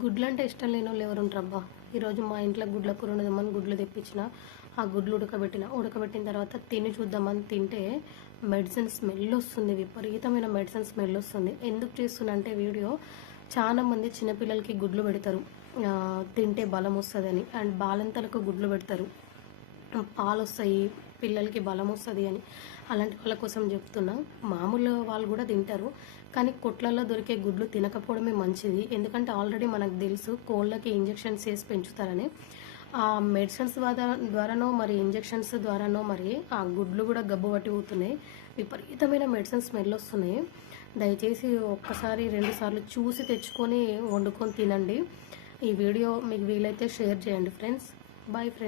గుడ్లు అంటే ఇష్టం లేని వాళ్ళు ఎవరు ఉంటారబ్బా. ఈరోజు మా ఇంట్లో గుడ్ల కూర ఉండదామని గుడ్లు తెప్పించిన. ఆ గుడ్లు ఉడకబెట్టిన తర్వాత తిని చూద్దామని తింటే మెడిసిన్ స్మెల్ వస్తుంది, విపరీతమైన మెడిసిన్ స్మెల్ వస్తుంది. ఎందుకు చేస్తున్నా అంటే వీడియో, చాలా మంది చిన్నపిల్లలకి గుడ్లు పెడతారు తింటే బలం వస్తుందని, అండ్ బాలంతలకు గుడ్లు పెడతారు, పాలు వస్తాయి పిల్లలకి, బలం వస్తుంది అని. అలాంటి వాళ్ళ కోసం చెప్తున్నా. మామూలు వాళ్ళు కూడా తింటారు, కానీ కొట్లలో దొరికే గుడ్లు తినకపోవడమే మంచిది. ఎందుకంటే ఆల్రెడీ మనకు తెలుసు కోళ్ళకి ఇంజెక్షన్స్ వేసి పెంచుతారని. ఆ మెడిసిన్స్ ద్వారానో మరి ఇంజెక్షన్స్ ద్వారానో మరి ఆ గుడ్లు కూడా గబ్బు పట్టి పోతున్నాయి, విపరీతమైన మెడిసిన్ స్మెల్ వస్తున్నాయి. దయచేసి ఒక్కసారి 2 సార్లు చూసి తెచ్చుకొని వండుకొని తినండి. ఈ వీడియో మీకు వీలైతే షేర్ చేయండి ఫ్రెండ్స్. Bye friends.